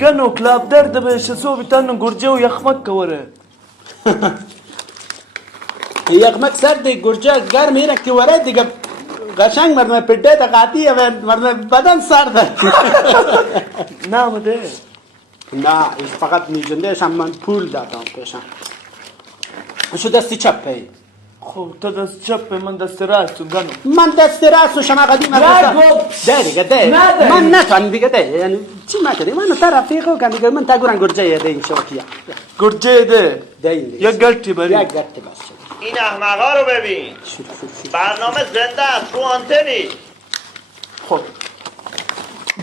کنو کلاب درد بهش سو بیتن گرجه و یخمک کوره یخمک سرد گرجه گرم میره که وره دیگه قشنگ مردم پده دقاطی و مردم بدن سرده نه مده نه فقط میجندهش هم من پول دادم پیشم شو دستی چپه خب تو دست چپ من دست راست گنو من دست راست و شما قدیم ده دیگه ده من نتوانم دیگه ده یعنی چی مکردی من تا رفیقو کن دیگه من تا گورن گرجه ده این شوکیه گرجه ده ده این یک گلتی بری یک گرتی باشه این احمقا رو ببین برنامه زنده است رو آنتنی. خب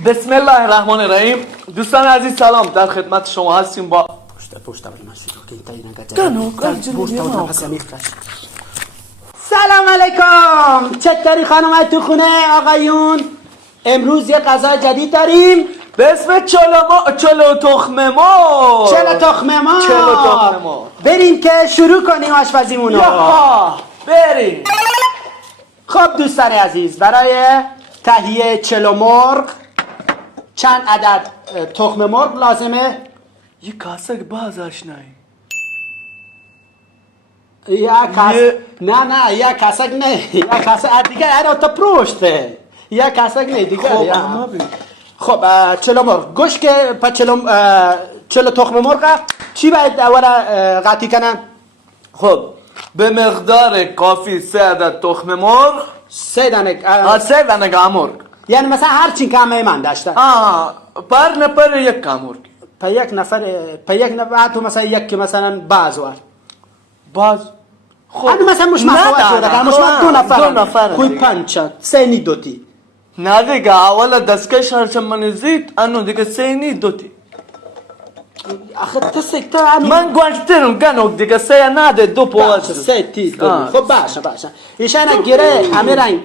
بسم الله الرحمن الرحیم. دوستان عزیز سلام، در خدمت شما هستیم با پشت گنو گنو سلام علیکم. چطوری خانم تو خونه آقایون؟ امروز یه غذا جدید داریم به اسم چلو تخم مرغ. چلو تخم مرغ. بریم که شروع کنیم آشپزیمونو. بریم. خب دوستان عزیز، برای تهیه چلو مرغ چند عدد تخم مرغ لازمه؟ یک کاسه باز آشنایی. نه یک کاسه نه، یک کاسه دیگه اینا تا پروشته. یک کاسه نه دیگه. خب چلو مرغ گوش که چلو تخم مرغ چی باید اول قاطی کنن؟ خب به مقدار کافی 3 عدد تخم مرغ، 3 دانه 3 دانه مرغ. یعنی مثلا هر چی کامه من داشته پر نفر یک کامرغ. په یک نفر تو مثلا یک که مثلا باز خب مثلا مش معقوله مش 2 نفر کوی 5 3 نی دوتی نه دیگه اول دستکش هرچه من زید انو دیگه 3 نی دوتی آخه تو سکتا من گوشترم گنو دیگه 3 نده 2 پواز 3 تی خب باشه ایشان گره همه رنگ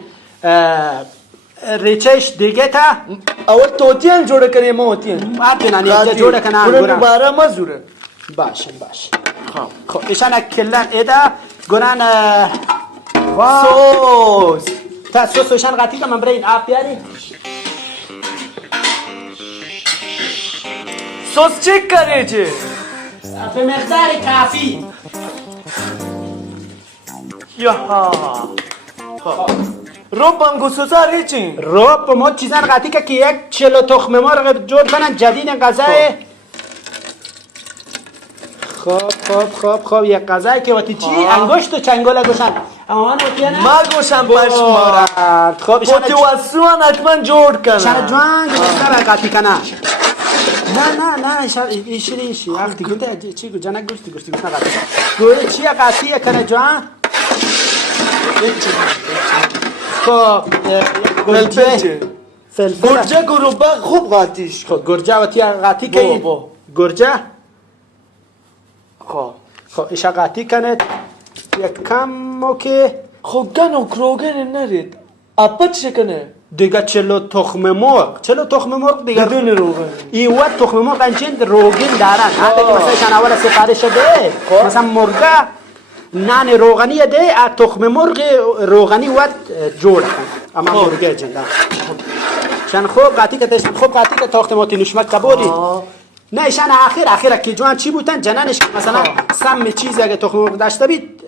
ریچش دیگه تا اول توتیان جوڑه کنیم موتیان نه جوڑه کنم گره باره مزوره باشه خب ایشان کلن ایده گران سوس تا سوس ایشان قطعی که من برای این آب بیاری سوس چی کاری چه؟ به مقدار کافی خب روب هم گسوزار هیچین؟ روب ما چیزان قطعی که یک چلو تخم مرغ جور کنن جدید غذای خب یک غذایی که وقتی چی انگشت و چنگوله گوشن اما من وقتی نه ما گوشم پشمارم خب پوتی واسوان حتما جور کنن شنه جوان گوشتر قطعی کنن نه ایشی وقتی گوته چی گو جنک گوشتی نه قطعی گوه چی قطعی کنه جوان خب گرجه گروبه خوب قاطیش خب گرجه و تی قاطی کنی گرجه خب ایشا قاطی کنه یک کم که خب گنو کروگر نرید اپت شکنه دیگه چلو تخم مرغ دیگه بدون روغن این وقت تخم مرغ انچین روغن دارن حتی که مثلا شن اول سفارش ده مثلا مرغه نان روغنی ده تخم مرغ روغنی وقت جوړ اما مرغه جنده شن خوب قاطی که تاخت موتی نشمک کبوری نه ایشان آخر که جوان چی بودن جنانش مثلا سم چیزی اگه تخم مرغ داشته بید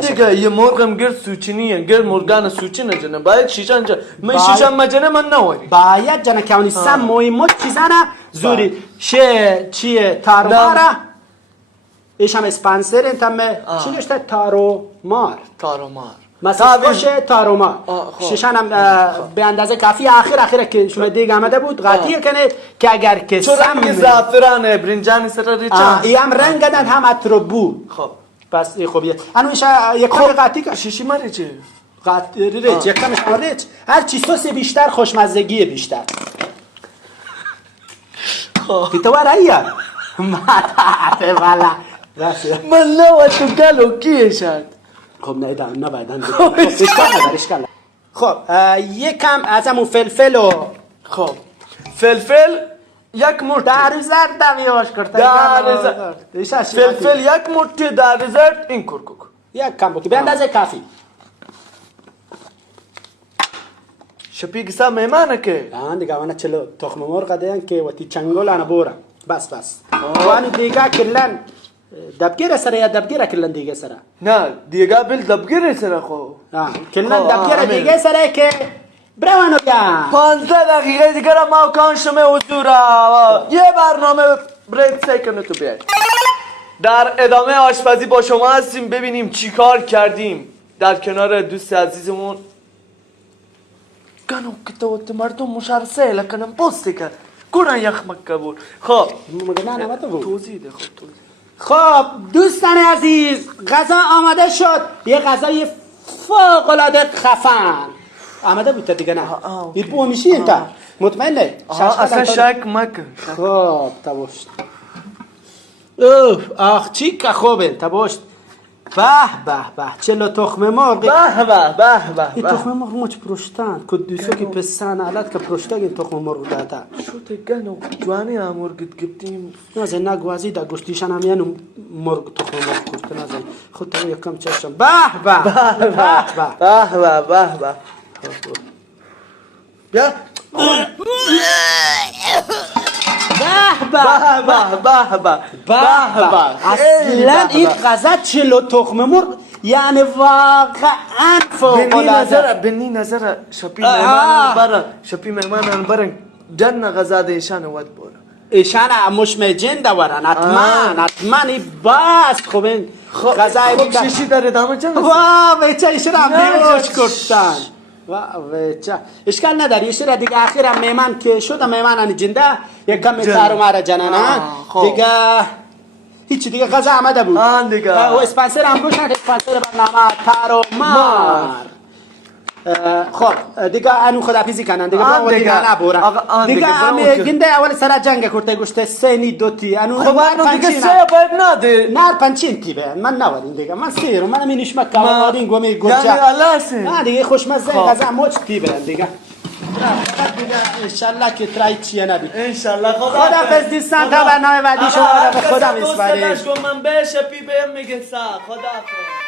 دیگه یه مرغم گرد سوچینیه گرد مرغان سوچینه جنه باید شیشان جنه من شیشان مجنه من نواری باید جنه که اونی سم مهمت چیزانه زوری چیه تاروماره ایش هم اسپانسر انتمه چی گشته تارومار مثلا باشه تارومار شیشان هم به اندازه کافی آخر که شما دیگه آمده بود قاطی کنه که اگر که چون رنگ زعفرانه برنجانی سر ریچان ای هم رنگ دادن هم اترو بو خب پس خوبیه انو ایشا یک کمی قاطی کن شیشی ماری چه؟ قاطی ریچ یک کمش ریچ هر چی سوس بیشتر خوشمزگی بیشتر پیتو رأیه ماته والا من لوا تو گلو کیه شد خب نه بعدن اشکال خب یکم از همون فلفل و خب فلفل یک مرتبه در زرد میواش کرده فلفل یک مرتبه در زرد این کرکوک یک کم بکی به اندازه کافی شپی گسا مهمانه که آن دیگه وانا چلو تخم مرغ دیان که وتی چنگول انا بورا بس وانی دیگه کلن دبگیر سره یا دبگیر کلن دیگه سره نه دیگه بل دبگیره سره خو کلن دبگیر دیگه سره که بروانو بیا 15 دقیقه دیگه را ما کانشم حضورا یه برنامه بریک سیکنه تو بیاید در ادامه آشپزی با شما هستیم ببینیم چی کار کردیم در کنار دوست عزیزمون گنو که تو مردم مشارسه لکنم پستی که گونه یخ مکه بود خب مگه نه نمته بود توضیح ده خب توضیح خب دوستان عزیز غذا آماده شد یه غذای فوق العاده خفن آماده بود دیگه نه این بو میشی انت مطمئنه اصلا شک مکن خب تباشت اوه آخ چی که خوبه تباشت به به به چلو تخم مرغ به به به این به تخم مرغ مچ پروشتن کدوسو که پسان علت که پروشتن این تخم مرغ داتا شو تگنو جوانی امورگت گبتیم نازه نگوازی دا گوشتیشن هم یعنی مرغ تخم مرغ کرد نازه خود تو یکم چشم به به به به به به بیا اصلا این غذا چلو تخم مرغ یعنی واقعا فوق العاده بنی نظر شپی مهمان برا شپی مهمان برا جن غذا دیشان ود بورا ایشان مش مجن دورن حتما ای باس خوب این غذای خب شیشی داره دامه چند واه بیچه ایشان هم بیوش کردن واه بیچه اشکال نداری ایشان دیگه اخیرا میمان که شده میمانان جنده یک کم تارو مارا جنانا دیگه هیچ دیگه غذا آمده بود دیگه و اسپانسر هم گوشن اسپانسر برنامه تارو مار خب دیگه انو خدافیزی کنن دیگه با دیگه نبورن دیگه همه گنده اول سر جنگ کرده گوشته سینی دوتی انو خب انو دیگه سه باید نده نار پنچین تی به من نوارین دیگه من سیرو من مینیش مکه وارین گومی گوچا یعنی الله سه نه دیگه خوشمزه غذا موچ تی به دیگه انشالله که ترای چیه ندید انشالله خدا پس دیستان تا برنامه بعدی شما را به خدا میسپاریم من به شپی بهم میگه سا خدا